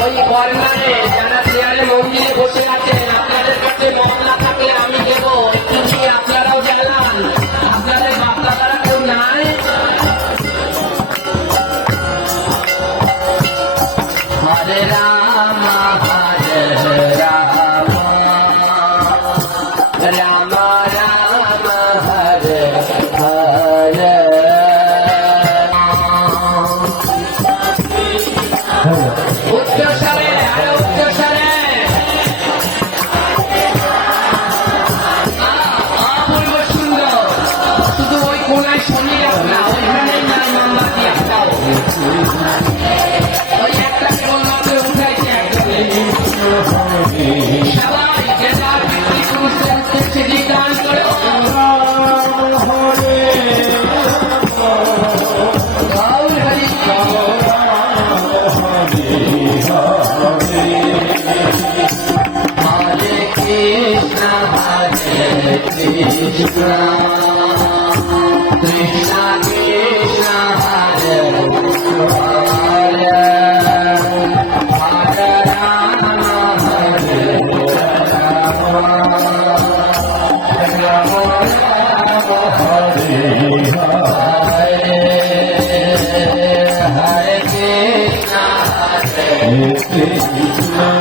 ওই কর্নারে যারা চেয়ারে মন্দিরে বসে আছেন আপনাদের কাছে মহল্লা থাকলে আমি দেবো একটু নিয়ে আপনারাও জানান আপনাদের বাপ্তারা কেউ নাই হরে রাম হরে রাম রাম রাম হরে হরে উচ্চস্বরে আরে উচ্চস্বরে অপূর্ব সুন্দর শুধু ওই কোনায় শুনিয়ে না ওইখানেই নাই মোমবাতি একটা ওই একটাকে বললাম তো উঠাইছে একজনে সবাই যে যার ব্যক্তি সমস্যার উদ্দেশ্যে দিদান করে গৌর Hari Hare Krishna, Hare Krishna, Krishna Krishna, Hare Hare, Hare Rama, Hare Rama, Rama Rama, Hare Hare, Hare Krishna, Hare Krishna.